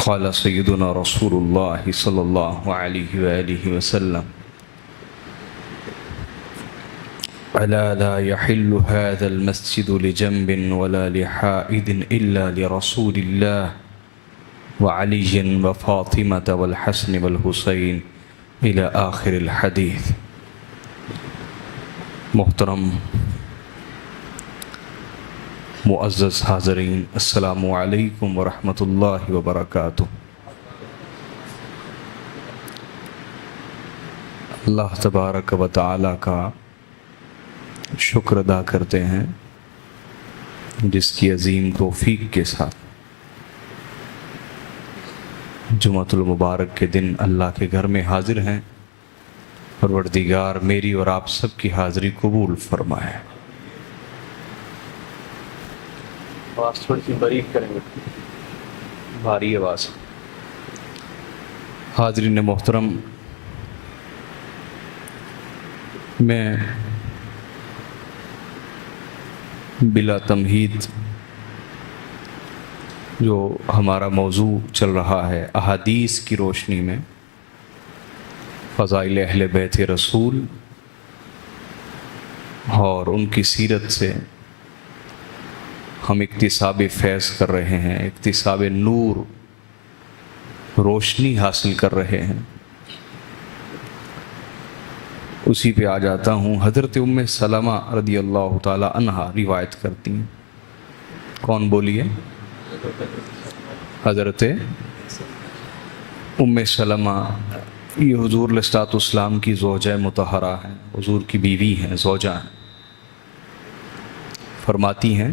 قال سيدنا رسول الله صلى الله عليه وآله وسلم ألا لا يحل هذا المسجد لجنب ولا لحائد إلا لرسول الله وعلي وفاطمة والحسن والحسين إلى آخر الحديث۔ محترم معزز حاضرین، السلام علیکم ورحمۃ اللہ وبرکاتہ۔ اللہ تبارک و تعالی کا شکر ادا کرتے ہیں جس کی عظیم توفیق کے ساتھ جمعۃ المبارک کے دن اللہ کے گھر میں حاضر ہیں۔ پروردگار میری اور آپ سب کی حاضری قبول فرمائے۔ آواز تھوڑی سی باریک کریں گے، بھاری آواز۔ حاضرین محترم، میں بلا تمہید جو ہمارا موضوع چل رہا ہے احادیث کی روشنی میں فضائل اہل بیت رسول اور ان کی سیرت سے ہم اکتساب فیض کر رہے ہیں، اکتساب نور، روشنی حاصل کر رہے ہیں، اسی پہ آ جاتا ہوں۔ حضرت ام سلمہ رضی اللہ تعالی عنہا روایت کرتی ہیں۔ کون بولیے؟ حضرت ام سلمہ، یہ حضور علیہ الصلوۃ والسلام کی زوجہ مطہرہ ہیں، حضور کی بیوی ہیں، زوجہ ہیں۔ فرماتی ہیں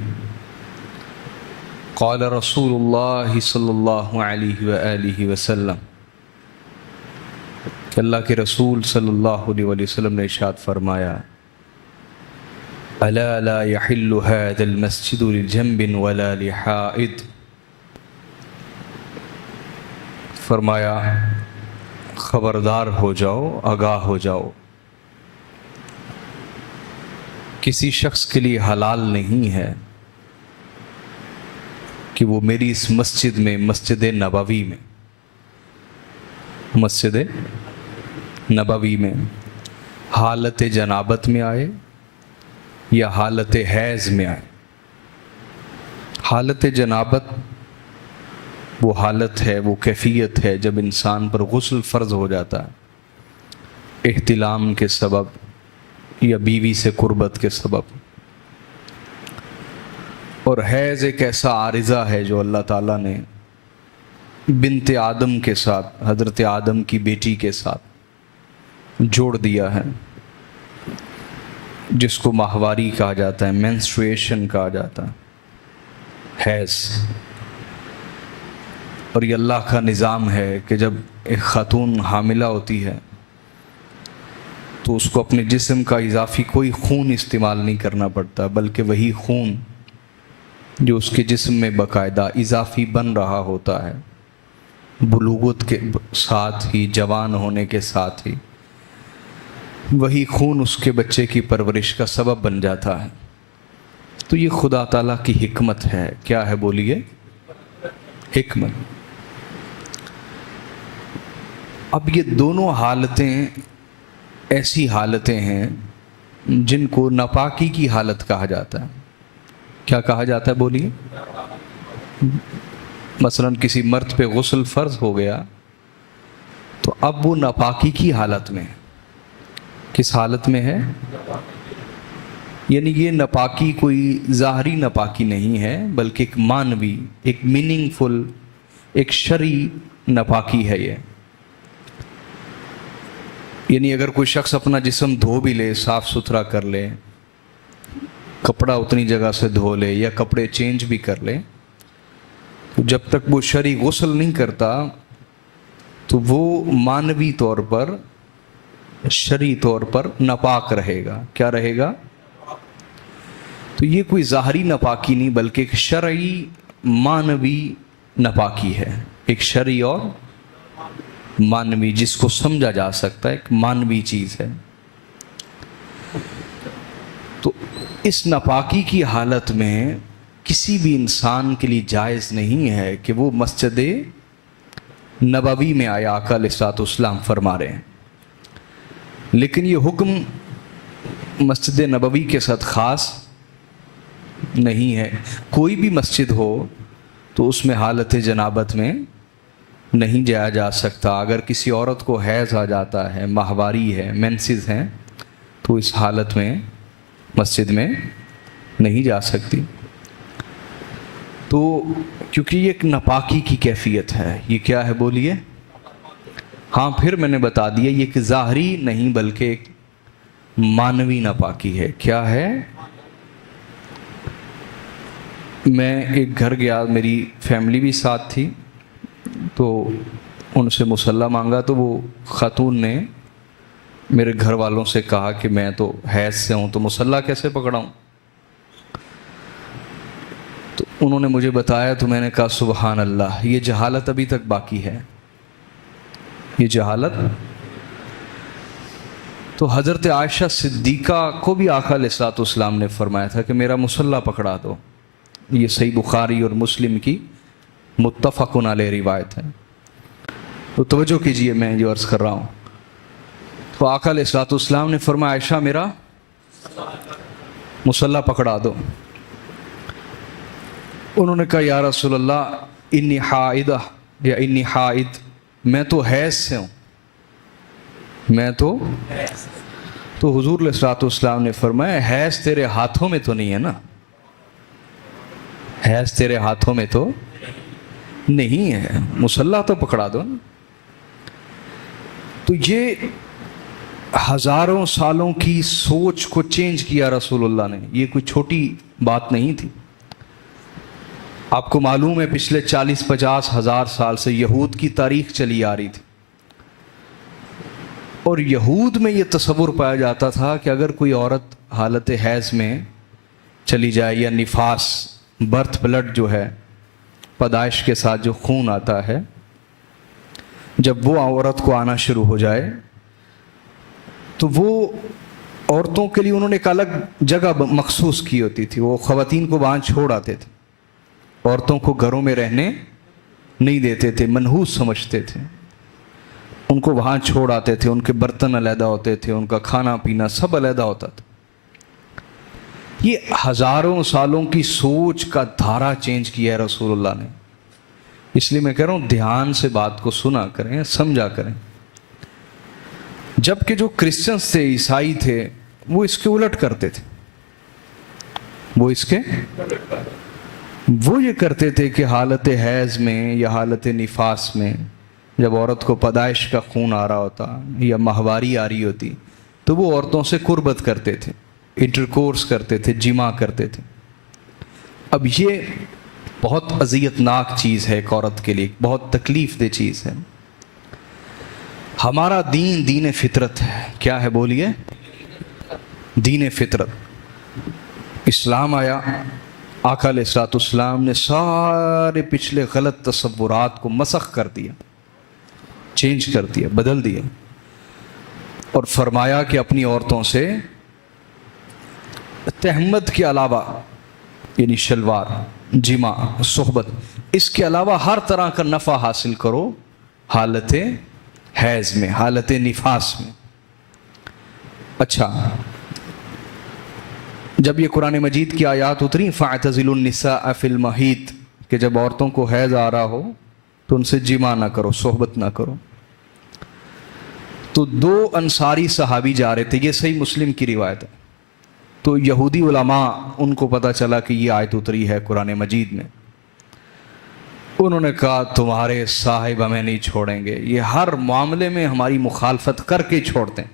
قال رسول اللہ صلی اللہ علیہ وآلہ وسلم، کہ اللہ کے رسول صلی اللہ علیہ وسلم نے ارشاد فرمایا الا لا يحل هذا المسجد لجنب ولا لحائد، فرمایا خبردار ہو جاؤ، آگاہ ہو جاؤ، کسی شخص کے لیے حلال نہیں ہے کہ وہ میری اس مسجد میں، مسجد نبوی میں، مسجد نبوی میں حالت جنابت میں آئے یا حالت حیض میں آئے۔ حالت جنابت وہ حالت ہے، وہ کیفیت ہے جب انسان پر غسل فرض ہو جاتا ہے احتلام کے سبب یا بیوی سے قربت کے سبب، اور حیض ایک ایسا عارضہ ہے جو اللہ تعالیٰ نے بنت آدم کے ساتھ، حضرت آدم کی بیٹی کے ساتھ جوڑ دیا ہے، جس کو ماہواری کہا جاتا ہے، مینسٹریشن کہا جاتا ہے، حیض۔ اور یہ اللہ کا نظام ہے کہ جب ایک خاتون حاملہ ہوتی ہے تو اس کو اپنے جسم کا اضافی کوئی خون استعمال نہیں کرنا پڑتا، بلکہ وہی خون جو اس کے جسم میں باقاعدہ اضافی بن رہا ہوتا ہے، بلوغت کے ساتھ ہی، جوان ہونے کے ساتھ ہی، وہی خون اس کے بچے کی پرورش کا سبب بن جاتا ہے۔ تو یہ خدا تعالیٰ کی حکمت ہے۔ کیا ہے بولیے؟ حکمت۔ اب یہ دونوں حالتیں ایسی حالتیں ہیں جن کو ناپاکی کی حالت کہا جاتا ہے۔ کیا کہا جاتا ہے بولیے؟ مثلا کسی مرد پہ غسل فرض ہو گیا تو اب وہ ناپاکی کی حالت میں ہے۔ کس حالت میں ہے؟ یعنی یہ ناپاکی کوئی ظاہری ناپاکی نہیں ہے، بلکہ ایک معنوی، ایک میننگ فل، ایک شرعی ناپاکی ہے یہ۔ یعنی اگر کوئی شخص اپنا جسم دھو بھی لے، صاف ستھرا کر لے، کپڑا اتنی جگہ سے دھو لے یا کپڑے چینج بھی کر لے، تو جب تک وہ شرعی غسل نہیں کرتا تو وہ معنوی طور پر، شرعی طور پر ناپاک رہے گا۔ کیا رہے گا؟ تو یہ کوئی ظاہری ناپاکی نہیں، بلکہ ایک شرعی معنوی ناپاکی ہے، ایک شرعی اور معنوی، جس کو سمجھا جا سکتا ہے، ایک معنوی چیز ہے۔ تو اس ناپاکی کی حالت میں کسی بھی انسان کے لیے جائز نہیں ہے کہ وہ مسجد नबवी में आया, आका अलैहिस्सलाम फरमा रहे हैं। लेकिन ये हुक्म मस्जिद नबवी के साथ ख़ास नहीं है। कोई भी मस्जिद हो तो उसमें हालत जनाबत में नहीं जाया जा सकता। अगर किसी औरत को हैज़ आ जाता है, माहवारी है, मेंसेस हैं, तो इस हालत में मस्जिद में नहीं जा सकती। तो क्योंकि ये एक नापाकी की कैफियत है। ये क्या है बोलिए? हाँ, फिर मैंने बता दिया, ये एक ज़ाहरी नहीं बल्कि एक मानवी नापाकी है। क्या है? मैं एक घर गया, मेरी फैमिली भी साथ थी, तो उनसे मुसल्ला मांगा तो वो खातून ने मेरे घर वालों से कहा कि मैं तो हैज़ से हूँ, तो मुसल्ला कैसे पकड़ाऊँ? तो उन्होंने मुझे बताया, तो मैंने कहा सुबहान अल्लाह, ये जहालत अभी तक बाकी है, ये जहालत। तो हज़रत आयशा सिद्दीक़ा को भी आका अलैहिस्सलाम ने फरमाया था कि मेरा मुसल्ला पकड़ा दो। ये सही बुखारी और मुस्लिम की मुत्तफ़क़ुन अलैह रिवायत है। तो तवज्जो कीजिए, मैं ये अर्ज़ कर रहा हूँ। तो आका अलैहिस्सलाम ने फरमाया, आयशा मेरा मुसल्ला पकड़ा दो। उन्होंने कहा या रसूल अल्लाह इन्नी हाइदा या इन्नी हाइद, मैं तो हैज़ से हूँ, मैं तो हुजूर अलैहिस्सलाम ने फरमाया हैज़ तेरे हाथों में तो नहीं है ना, हैज़ तेरे हाथों में तो नहीं है, मुसल्ला तो पकड़ा दो ना। तो ये हज़ारों सालों की सोच को चेंज किया रसूलुल्लाह ने। ये कोई छोटी बात नहीं थी। आपको मालूम है पिछले 40-50 हज़ार साल से यहूद की तारीख चली आ रही थी, और यहूद में ये तसव्वुर पाया जाता था कि अगर कोई औरत हालत हैज़ में चली जाए, या निफास, बर्थ ब्लड जो है, पैदाइश के साथ जो खून आता है, जब वो औरत को आना शुरू हो जाए, तो वो औरतों के लिए उन्होंने एक अलग जगह मखसूस की होती थी। वो ख़वातीन को वहाँ छोड़ आते थे, औरतों को घरों में रहने नहीं देते थे, मनहूस समझते थे, उनको वहाँ छोड़ आते थे। उनके बर्तन अलहदा होते थे, उनका खाना पीना सब अलहदा होता था। ये हज़ारों सालों की सोच का धारा चेंज किया है रसूलुल्लाह ने। इसलिए मैं कह रहा हूँ, ध्यान से बात को सुना करें, समझा करें। जबकि जो क्रिश्चियंस थे, ईसाई थे, वो इसके उलट करते थे। वो ये करते थे कि हालत हैज़ में या हालत निफास में, जब औरत को पैदाइश का खून आ रहा होता या माहवारी आ रही होती, तो वो औरतों से कुर्बत करते थे, इंटरकोर्स करते थे, जिमा करते थे। अब ये बहुत अज़ियतनाक चीज़ है एक औरत के लिए, बहुत तकलीफ़ दह चीज़ है। हमारा दीन दीन फितरत है। क्या है बोलिए? दीन फितरत। इस्लाम आया, आका अलैहिस्सलाम ने सारे पिछले गलत तसव्वुरात को मसख कर दिया, चेंज कर दिया, बदल दिया, और फरमाया कि अपनी औरतों से तहम्मद के अलावा, यानी शलवार, जिमा, सोहबत, इसके अलावा हर तरह का नफ़ा हासिल करो हालत हैज़ में, हालत निफास में। अच्छा, जब ये कुरान मजीद की आयात उतरी फ़अतज़िलुन निसाअ फ़िल महीद, कि जब औरतों को हैज़ आ रहा हो तो उनसे जिमा ना करो, सोहबत ना करो, तो 2 अंसारी सहाबी जा रहे थे, ये सही मुस्लिम की रिवायत है। तो यहूदी उलमा, उनको पता चला कि ये आयत उतरी है कुरान मजीद में। उन्होंने कहा तुम्हारे साहिब हमें नहीं छोड़ेंगे, ये हर मामले में हमारी मुखालफत करके छोड़ते हैं।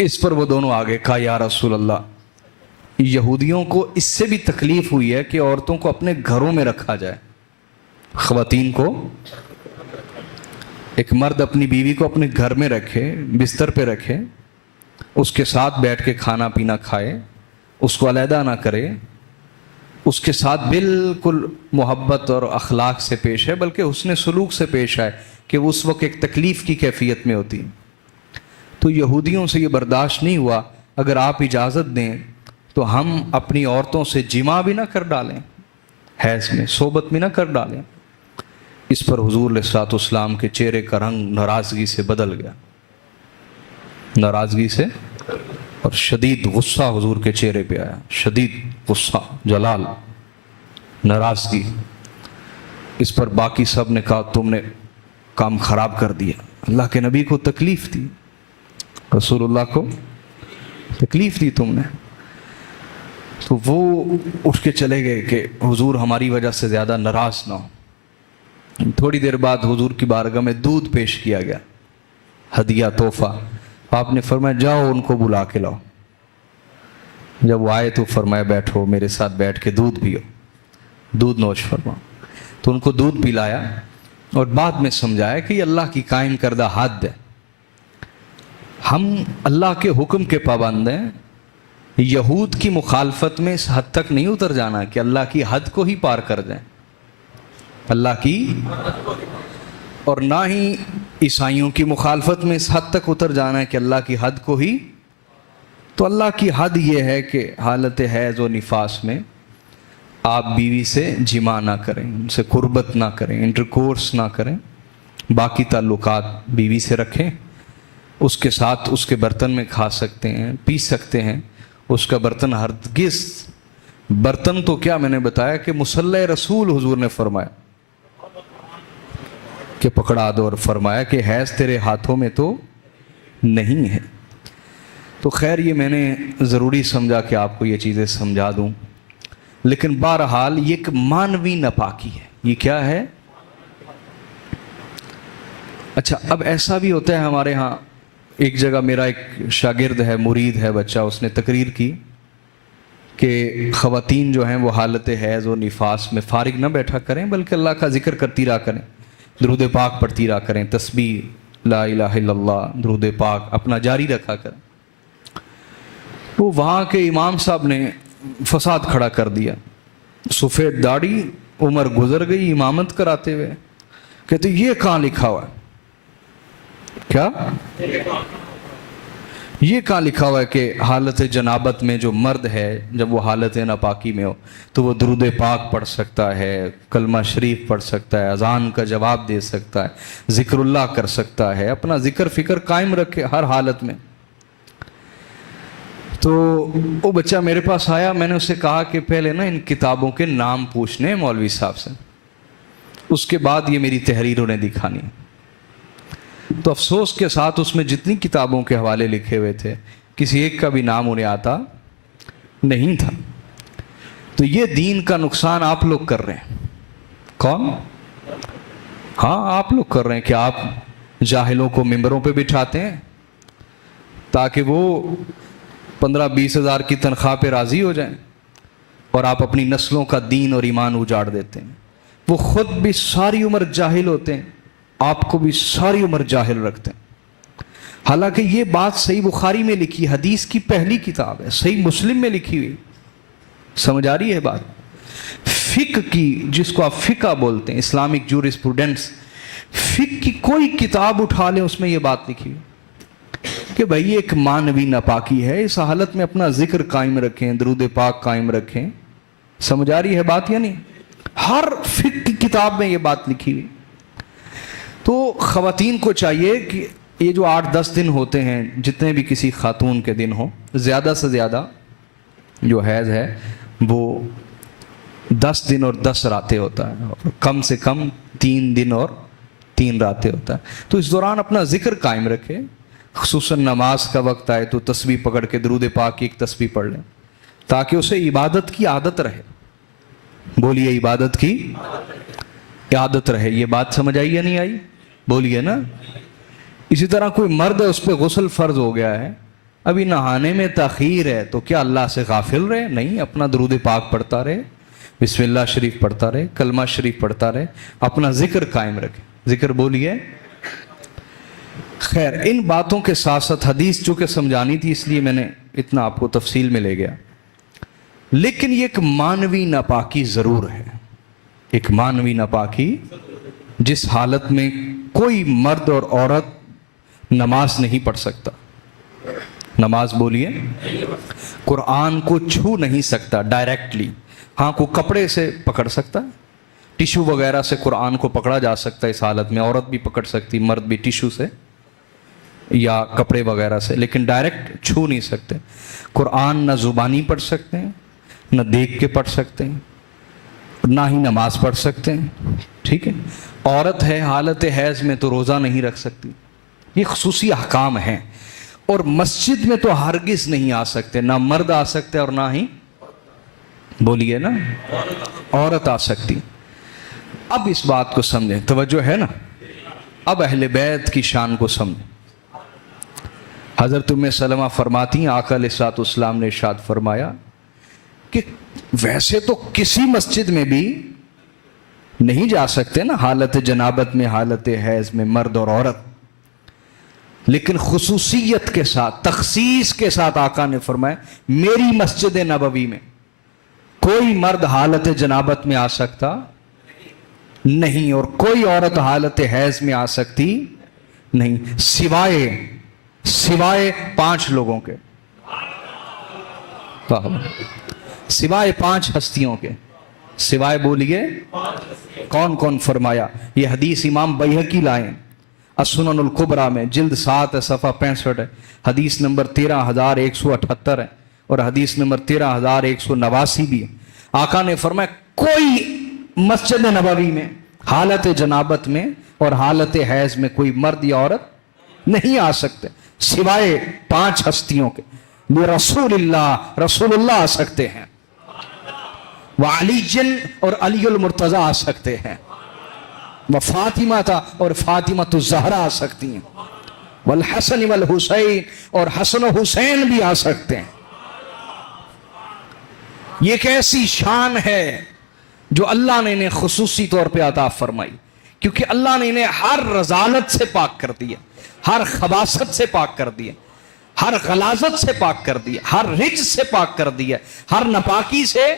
इस पर वो दोनों आगे कहा या रसूल अल्लाह, यहूदियों को इससे भी तकलीफ हुई है कि औरतों को अपने घरों में रखा जाए। ख़वातीन को, एक मर्द अपनी बीवी को अपने घर में रखे, बिस्तर पे रखे, उसके साथ बैठ के खाना पीना खाए, उसको अलहदा ना करे, उसके साथ बिल्कुल मोहब्बत और अखलाक से पेश है, बल्कि हुस्न सलूक से पेश आए, कि उस वक्त एक तकलीफ़ की कैफियत में होती। तो यहूदियों से ये बर्दाश्त नहीं हुआ, अगर आप इजाज़त दें तो हम अपनी औरतों से जिमा भी ना कर डालें, हैज में, सोबत में ना कर डालें। इस पर हुजूर अलैहिस्सलाम के चेहरे का रंग नाराज़गी से बदल गया, नाराज़गी से, और शदीद गुस्सा हुजूर के चेहरे पे आया, शदीद गुस्सा, जलाल, नाराज़गी। इस पर बाकी सब ने कहा तुमने काम ख़राब कर दिया। अल्लाह के नबी को तकलीफ़ थी, रसूलुल्लाह को तकलीफ़ दी तुमने। तो वो उठ के चले गए कि हुजूर हमारी वजह से ज़्यादा नाराज़ ना हो। थोड़ी देर बाद हुजूर की बारगाह में दूध पेश किया गया, हदिया, तोहफ़ा। आपने फरमाया जाओ उनको बुला के लाओ। जब वो आए तो फरमाया बैठो, मेरे साथ बैठ के दूध पियो, दूध नोश फरमाओ। तो उनको दूध पिलाया और बाद में समझाया कि ये अल्लाह की कायम करदा हद है, हम अल्लाह के हुक्म के पाबंद हैं। यहूद की मुखालफत में इस हद तक नहीं उतर जाना कि अल्लाह की हद को ही पार कर जाए, अल्लाह की, और ना ही ईसाइयों की मुखालफत में इस हद तक उतर जाना है कि अल्लाह की हद को ही। तो अल्लाह की हद ये है कि हालत हैज़ और निफास में आप बीवी से जिमा ना करें, उनसे कुर्बत ना करें, इंटरकोर्स ना करें, बाकी ताल्लुकात बीवी से रखें। उसके साथ उसके बर्तन में खा सकते हैं, पी सकते हैं, उसका बर्तन हरगिज़, बर्तन तो क्या, मैंने बताया कि मुसल्ले रसूल हुजूर ने फरमाया कि पकड़ा दो, और फरमाया कि हैज़ तेरे हाथों में तो नहीं है। तो खैर ये मैंने ज़रूरी समझा कि आपको ये चीज़ें समझा दूँ। लेकिन बहरहाल ये एक मानवी नापाकी है। ये क्या है? अच्छा, अब ऐसा भी होता है हमारे यहाँ, एक जगह मेरा एक शागिर्द है, मुरीद है बच्चा, उसने तकरीर की कि ख़वातीन जो हैं वो हालत हैज़ और निफास में फारिग ना बैठा करें, बल्कि अल्लाह का ज़िक्र करती रहा करें, दुरूद पाक पढ़ती रहा करें, तस्बीह, ला इलाहा इल्लल्लाह, दुरूद पाक अपना जारी रखा करें। वो वहाँ के इमाम साहब ने फसाद खड़ा कर दिया। सफ़ेद दाढ़ी, उम्र गुजर गई इमामत कराते हुए, कहते ये कहाँ लिखा हुआ है? क्या ये कहाँ लिखा हुआ है कि हालत जनाबत में जो मर्द है, जब वो हालत नापाकी में हो तो वो दुरूद पाक पढ़ सकता है, कलमा शरीफ पढ़ सकता है, अजान का जवाब दे सकता है, ज़िक्रुल्लाह कर सकता है, अपना ज़िक्र फ़िक्र कायम रखे हर हालत में। तो वो बच्चा मेरे पास आया, मैंने उससे कहा कि पहले ना इन किताबों के नाम पूछने मौलवी साहब से, उसके बाद ये मेरी तहरीर उन्हें दिखानी है। तो अफसोस के साथ उसमें जितनी किताबों के हवाले लिखे हुए थे, किसी एक का भी नाम उन्हें आता नहीं था। तो ये दीन का नुकसान आप लोग कर रहे हैं। कौन? हाँ, आप लोग कर रहे हैं कि आप जाहिलों को मिंबरों पे बिठाते हैं ताकि वो 15-20 हज़ार की तनख्वाह पे राज़ी हो जाएं, और आप अपनी नस्लों का दीन और ईमान उजाड़ देते हैं। वो खुद भी सारी उम्र जाहिल होते हैं, आपको भी सारी उम्र जाहिल रखते हैं। हालांकि ये बात सही बुखारी में लिखी, हदीस की पहली किताब है, सही मुस्लिम में लिखी हुई। समझ आ रही है बात? फिक की, जिसको आप फिका बोलते हैं, इस्लामिक जूरिस्प्रूडेंस, फिक की कोई किताब उठा लें, उसमें ये बात लिखी हुई कि भाई ये एक मानवी नापाकी है, इस हालत में अपना जिक्र कायम रखें, दुरूद पाक कायम रखें। समझ आ रही है बात या नहीं? हर फिक की किताब में ये बात लिखी हुई। तो ख़वातीन को चाहिए कि ये जो 8-10 दिन होते हैं, जितने भी किसी खातून के दिन हो, ज़्यादा से ज़्यादा जो हैज़ है वो 10 दिन और 10 रातें होता है, और कम से कम 3 दिन और 3 रातें होता है। तो इस दौरान अपना जिक्र कायम रखे, खुसूसन नमाज का वक्त आए तो तस्बीह पकड़ के दुरूद पाक की एक तस्बीह पढ़ लें, ताकि उसे इबादत की आदत रहे। बोलिए, इबादत की आदत रहे। ये बात समझ आई या नहीं आई? बोलिए ना। इसी तरह कोई मर्द है, उस पर गुस्ल फ़र्ज हो गया है, अभी नहाने में ताख़ीर है, तो क्या अल्लाह से गाफिल रहे? नहीं, अपना दुरूद पाक पढ़ता रहे, बिस्मिल्लाह शरीफ पढ़ता रहे, कलमा शरीफ पढ़ता रहे, अपना जिक्र कायम रखे। जिक्र बोलिए। खैर, इन बातों के साथ साथ हदीस जो कि समझानी थी, इसलिए मैंने इतना आपको तफसील में ले गया। लेकिन ये एक मानवी नापाकी ज़रूर है, एक मानवी नापाकी, जिस हालत में कोई मर्द और औरत नमाज नहीं पढ़ सकता। नमाज बोलिए, कुरान को छू नहीं सकता डायरेक्टली, ہاں کوئی کپڑے سے پکڑ سکتا ہے، ٹیشو وغیرہ سے قرآن کو پکڑا جا سکتا ہے، اس حالت میں عورت بھی پکڑ سکتی، مرد بھی ٹیشو سے یا کپڑے وغیرہ سے، لیکن ڈائریکٹ چھو نہیں سکتے۔ قرآن نہ زبانی پڑھ سکتے ہیں، نہ دیکھ کے پڑھ سکتے ہیں، نہ ہی نماز پڑھ سکتے ہیں، ٹھیک ہے۔ عورت ہے حالت حیض میں تو روزہ نہیں رکھ سکتی، یہ خصوصی احکام ہیں۔ اور مسجد میں تو ہرگز نہیں آ سکتے، نہ مرد آ سکتے اور نہ ہی، بولیے نا، عورت آ سکتی۔ اب اس بات کو سمجھیں، توجہ ہے نا، اب اہل بیت کی شان کو سمجھیں۔ حضرت ام سلمہ فرماتی ہیں آقا علیہ الصلوۃ والسلام نے ارشاد فرمایا کہ ویسے تو کسی مسجد میں بھی نہیں جا سکتے نا حالت جنابت میں، حالت حیض میں، مرد اور عورت، لیکن خصوصیت کے ساتھ، تخصیص کے ساتھ آقا نے فرمایا میری مسجد نبوی میں کوئی مرد حالت جنابت میں آ سکتا نہیں، اور کوئی عورت حالت حیض میں آ سکتی نہیں، سوائے 5 لوگوں کے، سوائے 5 ہستیوں کے، سوائے بولیے کون کون؟ فرمایا یہ حدیث امام بیہقی لائے السنن الکبریٰ میں، جلد 7 صفحہ 65 ہے، حدیث نمبر 13178 ہے، اور حدیث نمبر 13189 بھی ہے۔ آقا نے فرمایا کوئی مسجد نبوی میں حالت جنابت میں اور حالت حیض میں کوئی مرد یا عورت نہیں آ سکتے، سوائے 5 ہستیوں کے۔ رسول اللہ آ سکتے ہیں، وعلی جن اور علی المرتضی آ سکتے ہیں، وفاطمہ تھا اور فاطمہ الزہرا آ سکتی ہیں، والحسن والحسین اور حسن و حسین بھی آ سکتے ہیں۔ یہ ایک ایسی شان ہے جو اللہ نے انہیں خصوصی طور پہ عطا فرمائی، کیونکہ اللہ نے انہیں ہر رذالت سے پاک کر دیا، ہر خباثت سے پاک کر دیا، ہر غلاظت سے پاک کر دیا، ہر رجس سے پاک کر دیا، ہر ناپاکی سے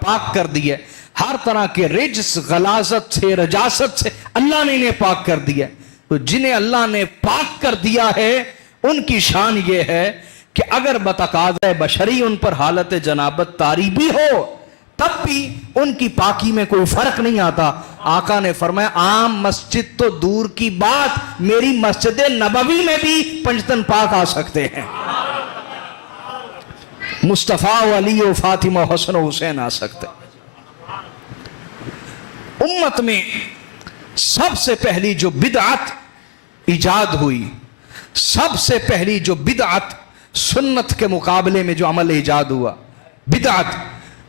پاک کر دیا، ہر طرح کے رجس، غلاظت سے، رجاست سے اللہ نے انہیں پاک کر دیا۔ تو جنہیں اللہ نے پاک کر دیا ہے ان کی شان یہ ہے کہ اگر بتقاضۂ بشری ان پر حالت جنابت طاری بھی ہو تب بھی ان کی پاکی میں کوئی فرق نہیں آتا۔ آقا نے فرمایا عام مسجد تو دور کی بات، میری مسجد نبوی میں بھی پنجتن پاک آ سکتے ہیں، مصطفیٰ و علی و فاطمہ و حسن و حسین آ سکتے ہیں۔ امت میں سب سے پہلی جو بدعت ایجاد ہوئی، سب سے پہلی جو بدعت سنت کے مقابلے میں جو عمل ایجاد ہوا، بدعت،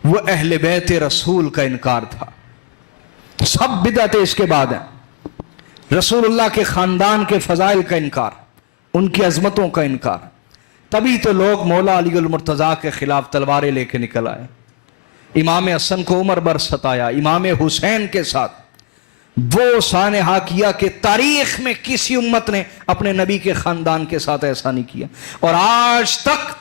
وہ اہل بیت رسول کا انکار تھا۔ سب بدعتیں اس کے بعد ہیں، رسول اللہ کے خاندان کے فضائل کا انکار، ان کی عظمتوں کا انکار۔ تبھی تو لوگ مولا علی المرتضیٰ کے خلاف تلواریں لے کے نکل آئے، امام حسن کو عمر بھر ستایا، امام حسین کے ساتھ وہ سانحہ کیا کہ تاریخ میں کسی امت نے اپنے نبی کے خاندان کے ساتھ ایسا نہیں کیا، اور آج تک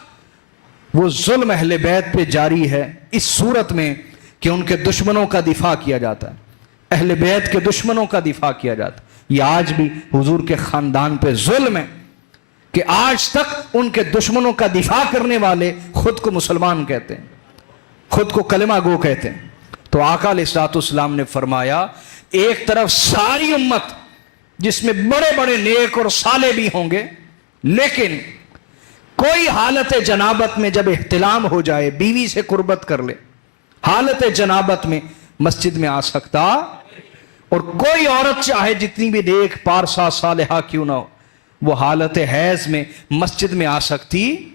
وہ ظلم اہل بیت پہ جاری ہے، اس صورت میں کہ ان کے دشمنوں کا دفاع کیا جاتا ہے، اہل بیت کے دشمنوں کا دفاع کیا جاتا ہے۔ یہ آج بھی حضور کے خاندان پہ ظلم ہے کہ آج تک ان کے دشمنوں کا دفاع کرنے والے خود کو مسلمان کہتے ہیں، خود کو کلمہ گو کہتے ہیں۔ تو آقا علیہ الصلوۃ والسلام نے فرمایا ایک طرف ساری امت جس میں بڑے بڑے نیک اور صالح بھی ہوں گے، لیکن کوئی حالت جنابت میں جب احتلام ہو جائے، بیوی سے قربت کر لے، حالت جنابت میں مسجد میں آ سکتا، اور کوئی عورت چاہے جتنی بھی نیک پارسا صالحہ کیوں نہ ہو، وہ حالت حیض میں مسجد میں آ سکتی۔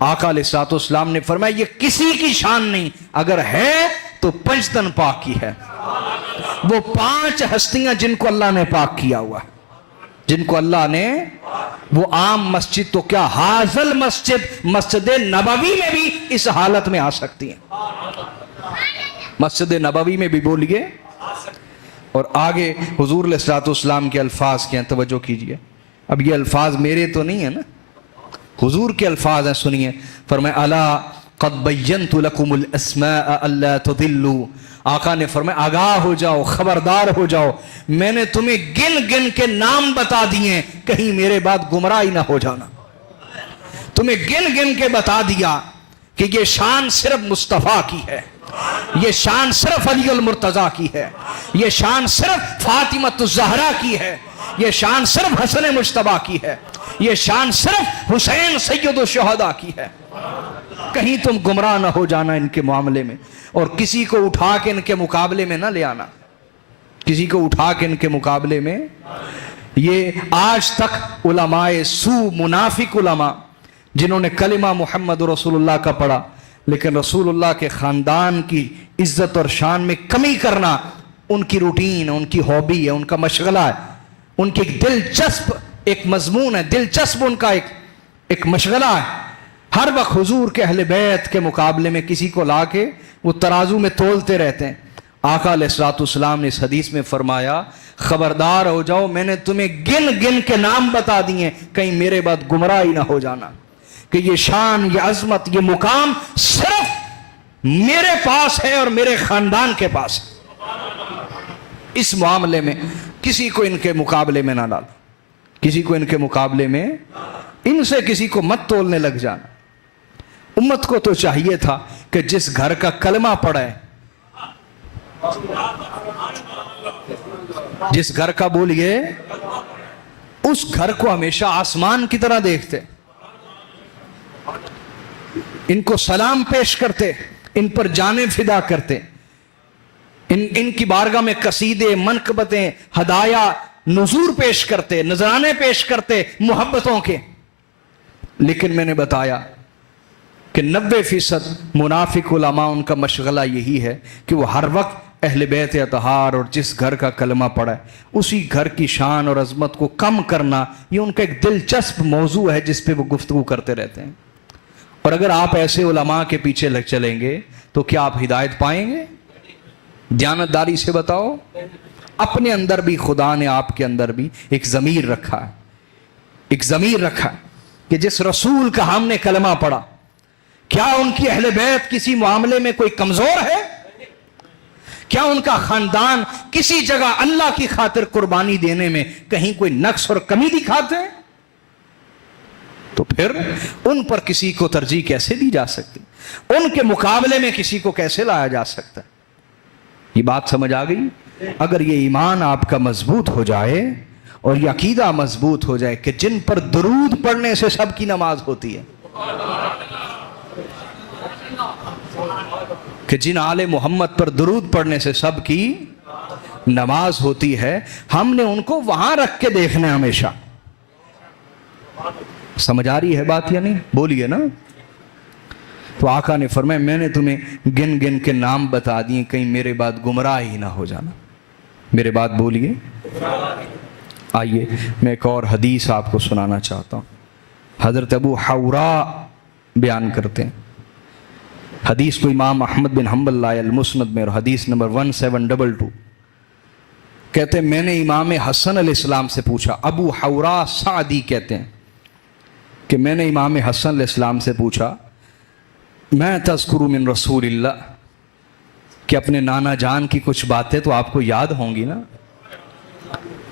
آقا علیہ الصلوۃ والسلام نے فرمایا یہ کسی کی شان نہیں، اگر ہے تو پنجتن پاک کی ہے، وہ 5 ہستیاں جن کو اللہ نے پاک کیا ہوا ہے، جن کو اللہ نے، وہ عام مسجد تو کیا، حاضل مسجد نبوی میں بھی اس حالت میں آ سکتی ہیں، مسجد نبوی میں بھی بولیے۔ اور آگے حضور علیہ الصلوۃ والسلام کے الفاظ کیا ہیں، توجہ کیجئے، اب یہ الفاظ میرے تو نہیں ہیں نا، حضور کے الفاظ ہیں، سنیے۔ فرمایا الا قد بینت لکم الاسماء الا تضلوا، آقا نے فرمایا آگاہ ہو جاؤ، خبردار ہو جاؤ، میں نے تمہیں گن گن کے نام بتا دیے، کہیں میرے بعد گمراہی نہ ہو جانا۔ تمہیں گن گن کے بتا دیا کہ یہ شان صرف مصطفیٰ کی ہے، ये शान सिर्फ अली अल मुर्तजा की है, ये शान सिर्फ फातिमत ज़हरा की है, ये शान सिर्फ हसन मुज्तबा की है, ये शान सिर्फ हुसैन सैयद शुहदा की है। कहीं तुम गुमराह ना हो जाना इनके मामले में, और किसी को उठा के इनके मुकाबले में ना ले आना, किसी को उठा के इनके मुकाबले में। ये आज तक उलमाए सू, मुनाफिक उलमा जिन्होंने कलिमा मुहम्मद रसूलुल्लाह का पढ़ा, लेकिन रसूलुल्लाह के ख़ानदान की इज्जत और शान में कमी करना उनकी रूटीन है, उनकी हॉबी है, उनका मशगला है, उनकी एक दिलचस्प एक मजमून है, दिलचस्प उनका एक मशगला है। हर वक्त हुजूर के अहले बैत के मुकाबले में किसी को ला के वो तराजू में तोलते रहते हैं। आका अलैहिस्सलाम ने इस हदीस में फरमाया, खबरदार हो जाओ, मैंने तुम्हें गिन गिन के नाम बता दिए, कहीं मेरे बाद गुमराह ही ना हो जाना कि ये शान, ये अजमत, ये मुकाम सिर्फ मेरे पास है और मेरे खानदान के पास है। इस मामले में किसी को इनके मुकाबले में ना डाल, किसी को इनके मुकाबले में, इनसे किसी को मत तोलने लग जाना। उम्मत को तो चाहिए था कि जिस घर का कलमा पड़ा है, जिस घर का बोलिए, उस घर को हमेशा आसमान की तरह देखते, इनको सलाम पेश करते, इन पर जाने फिदा करते, इनकी बारगाह में कसीदे, मनकबतें, हदाया, नुजूर पेश करते, नजराने पेश करते मोहब्बतों के। लेकिन मैंने बताया कि 90% मुनाफिक उलमा उनका मशगला यही है कि वो हर वक्त अहले बैत अतहार और जिस घर का कलमा पड़ा है उसी घर की शान और अजमत को कम करना, ये उनका एक दिलचस्प मौजू है जिस पे वो गुफ्तगू करते रहते हैं। और अगर आप ऐसे उलमा के पीछे लग चलेंगे तो क्या आप हिदायत पाएंगे? दयानतदारी से बताओ। अपने अंदर भी खुदा ने आपके अंदर भी एक ज़मीर रखा है, एक ज़मीर रखा है कि जिस रसूल का हमने कलमा पढ़ा, क्या उनकी अहले बैत किसी मामले में कोई कमजोर है? क्या उनका खानदान किसी जगह अल्लाह की खातिर कुर्बानी देने में कहीं कोई नक्स और कमी दिखाते हैं? तो फिर उन पर किसी को तरजीह कैसे दी जा सकती? उनके मुकाबले में किसी को कैसे लाया जा सकता है? ये बात समझ आ गई? अगर ये ईमान आपका मजबूत हो जाए और ये अकीदा मजबूत हो जाए कि जिन पर दुरूद पढ़ने से सबकी नमाज होती है, कि जिन आले मोहम्मद पर दुरूद पढ़ने से सबकी नमाज होती है, हमने उनको वहां रख के देखना है हमेशा। समझ आ रही है बात या नहीं? बोलिए ना। तो आका ने फरमाया, मैंने तुम्हें गिन गिन के नाम बता दिए, कहीं मेरे बाद गुमराह ही ना हो जाना। मेरे बात बोलिए। आइए मैं एक और हदीस आपको सुनाना चाहता हूँ। हज़रत अबू हौरा बयान करते हैं, हदीस को इमाम अहमद बिन हम्बल लाए अल मुस्नद में, और हदीस नंबर 1722। कहते हैं, मैंने इमाम हसन अलैहिस्सलाम से पूछा, अबू हौरा सादी कहते हैं कि मैंने इमाम हसन अलैहिस्सलाम से पूछा, मैं तज़कुरु मिन रसूलिल्लाह, कि अपने नाना जान की कुछ बातें तो आपको याद होंगी ना?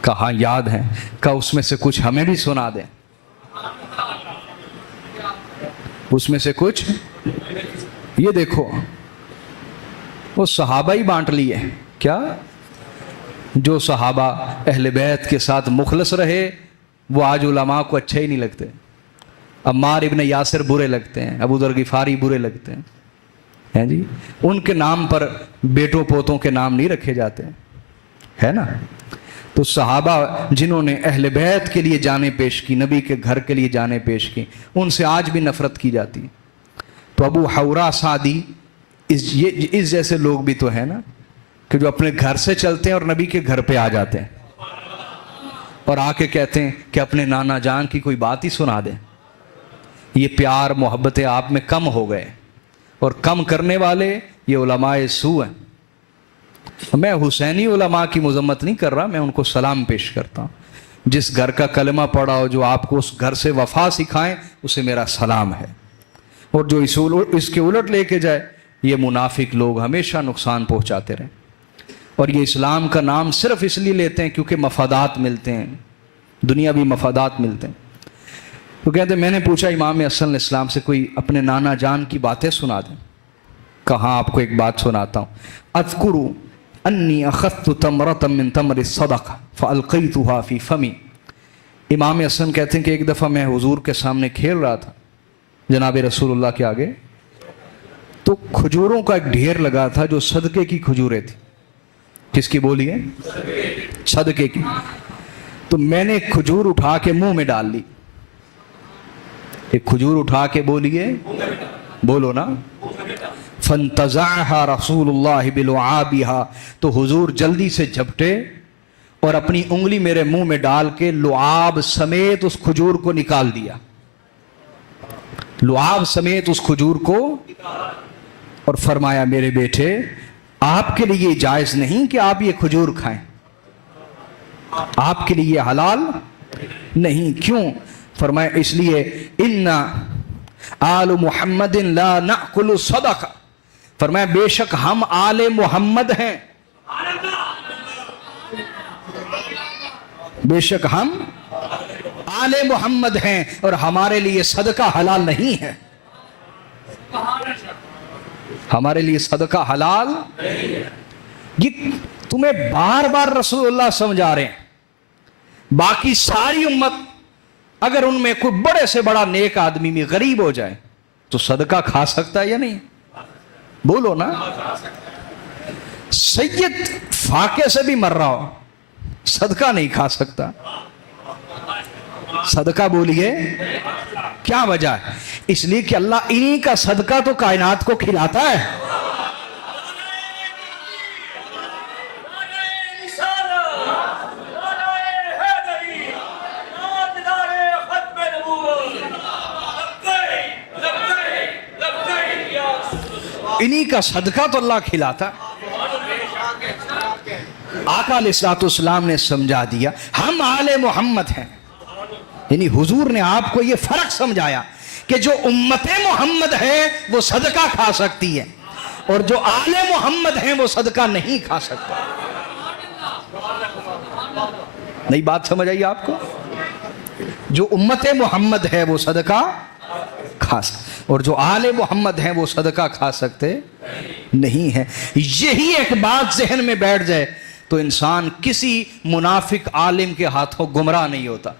कहा याद है। कहा उसमें से कुछ हमें भी सुना दें, उसमें से कुछ। ये देखो, वो सहाबा ही बांट लिए। क्या? जो सहाबा अहले बैत के साथ मुखलस रहे वो आज उलमा को अच्छे ही नहीं लगते। अम्मार इब्न यासिर बुरे लगते हैं, अबू दर गिफारी बुरे लगते हैं, हैं जी। उनके नाम पर बेटों पोतों के नाम नहीं रखे जाते, है ना? तो सहाबा जिन्होंने अहले बैत के लिए जाने पेश की, नबी के घर के लिए जाने पेश की, उनसे आज भी नफरत की जाती है। तो अबू हौरा सादी इस जैसे लोग भी तो है ना, कि जो अपने घर से चलते हैं और नबी के घर पे आ जाते हैं और आके कहते हैं कि अपने नाना जान की कोई बात ही सुना दें। ये प्यार मोहब्बतें आप में कम हो गए, और कम करने वाले ये उलमाए सू हैं। मैं हुसैनी उलमा की मजम्मत नहीं कर रहा, मैं उनको सलाम पेश करता हूँ। जिस घर का कलमा पढ़ा हो, जो आपको उस घर से वफा सिखाएं, उसे मेरा सलाम है। और जो इसके उलट लेके जाए, ये मुनाफिक लोग हमेशा नुकसान पहुंचाते रहे। और ये इस्लाम का नाम सिर्फ इसलिए लेते हैं क्योंकि मफादात मिलते हैं, दुनियावी मफादात मिलते हैं। तो कहते, मैंने पूछा इमाम हसन इस्लाम से, कोई अपने नाना जान की बातें सुना दें। کہاں آپ کو ایک بات سناتا ہوں. اذکر انی اخذت تمرۃ من تمر الصدقہ فالقیتها فی فمی. امام حسن کہتے ہیں کہ ایک دفعہ میں حضور کے سامنے کھیل رہا تھا جناب رسول اللہ کے آگے, تو کھجوروں کا ایک ڈھیر لگا تھا جو صدقے کی کھجوریں تھیں. کس کی بولیے؟ صدقے کی. تو میں نے ایک کھجور اٹھا کے منہ میں ڈال لی. ایک کھجور اٹھا کے بولیے, بولو نا. فانتزعها رسول اللہ بلعابها, تو حضور جلدی سے جھپٹے اور اپنی انگلی میرے منہ میں ڈال کے لعاب سمیت اس کھجور کو نکال دیا. لعاب سمیت اس کھجور کو, اور فرمایا میرے بیٹے آپ کے لیے جائز نہیں کہ آپ یہ کھجور کھائیں, آپ کے لیے حلال نہیں. کیوں؟ فرمایا اس لیے ان آل محمد لا نأکل الصدقہ. فرمایا بے شک ہم آل محمد ہیں, بے شک ہم آل محمد ہیں اور ہمارے لیے صدقہ حلال نہیں ہے. ہمارے لیے صدقہ حلال نہیں ہے. یہ تمہیں بار بار رسول اللہ سمجھا رہے ہیں. باقی ساری امت اگر ان میں کوئی بڑے سے بڑا نیک آدمی میں غریب ہو جائے تو صدقہ کھا سکتا ہے یا نہیں؟ بولو نا. سید فاقے سے بھی مر رہا ہو صدقہ نہیں کھا سکتا. صدقہ بولیے کیا وجہ ہے؟ اس لیے کہ اللہ انہی کا صدقہ تو کائنات کو کھلاتا ہے. انہی کا صدقہ تو اللہ کھلاتا. آقا علیہ الصلوۃ والسلام نے سمجھا دیا ہم آل محمد ہیں. یعنی حضور نے آپ کو یہ فرق سمجھایا کہ جو امت محمد ہے وہ صدقہ کھا سکتی ہے اور جو آل محمد ہیں وہ صدقہ نہیں کھا سکتا. نئی بات سمجھ آئی آپ کو؟ جو امت محمد ہے وہ صدقہ کھا سکتے اور جو آل محمد ہیں وہ صدقہ کھا سکتے نہیں ہیں. یہی ایک بات ذہن میں بیٹھ جائے تو انسان کسی منافق عالم کے ہاتھوں گمراہ نہیں ہوتا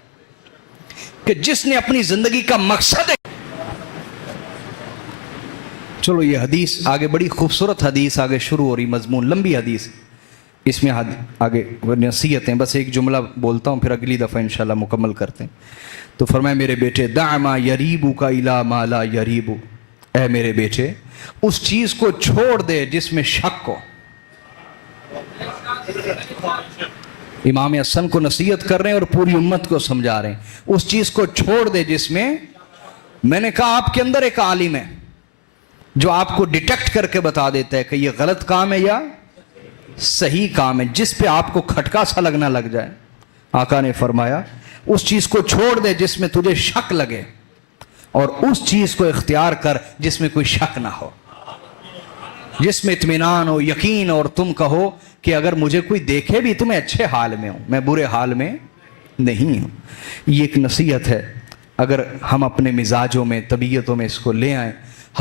کہ جس نے اپنی زندگی کا مقصد ہے. چلو یہ حدیث آگے, بڑی خوبصورت حدیث آگے شروع ہو رہی, مضمون لمبی حدیث, اس میں آگے نصیحتیں, بس ایک جملہ بولتا ہوں پھر اگلی دفعہ انشاءاللہ مکمل کرتے ہیں. تو فرمایا میرے بیٹے دع ما یریبک الی ما لا یریبک, اے میرے بیٹے اس چیز کو چھوڑ دے جس میں شک ہو. امام حسن کو نصیحت کر رہے ہیں اور پوری امت کو سمجھا رہے ہیں اس چیز کو چھوڑ دے جس میں, میں نے کہا آپ کے اندر ایک عالم ہے جو آپ کو ڈیٹیکٹ کر کے بتا دیتا ہے کہ یہ غلط کام ہے یا صحیح کام ہے, جس پہ آپ کو کھٹکا سا لگنا لگ جائے. آقا نے فرمایا اس چیز کو چھوڑ دے جس میں تجھے شک لگے اور اس چیز کو اختیار کر جس میں کوئی شک نہ ہو, جس میں اطمینان ہو, یقین, اور تم کہو کہ اگر مجھے کوئی دیکھے بھی تو میں اچھے حال میں ہوں, میں برے حال میں نہیں ہوں. یہ ایک نصیحت ہے. اگر ہم اپنے مزاجوں میں, طبیعتوں میں اس کو لے آئیں,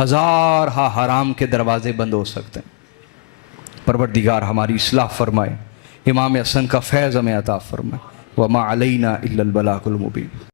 ہزار حرام کے دروازے بند ہو سکتے ہیں. پروردگار ہماری اصلاح فرمائے, امام حسن کا فیض ہمیں عطا فرمائے. وما علینا الا البلاغ المبین.